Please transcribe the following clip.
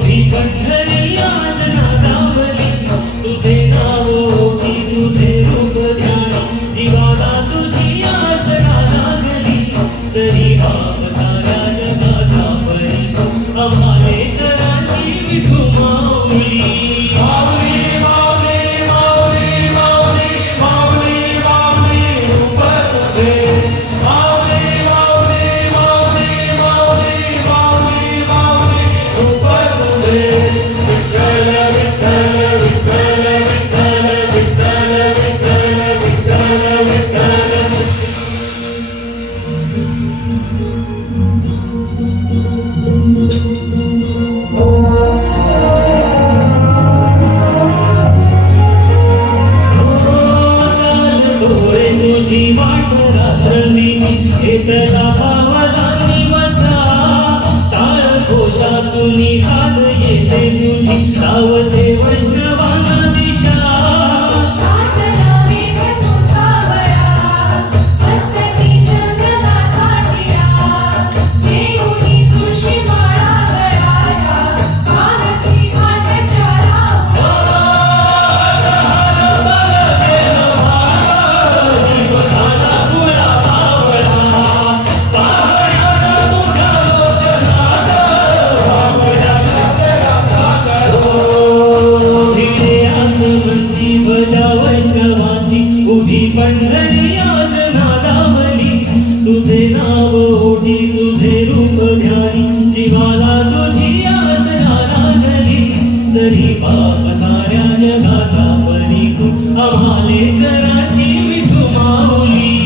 ధూళి కంఠరి घरी बाप साऱ्या जगाचा कराची विठू माऊली।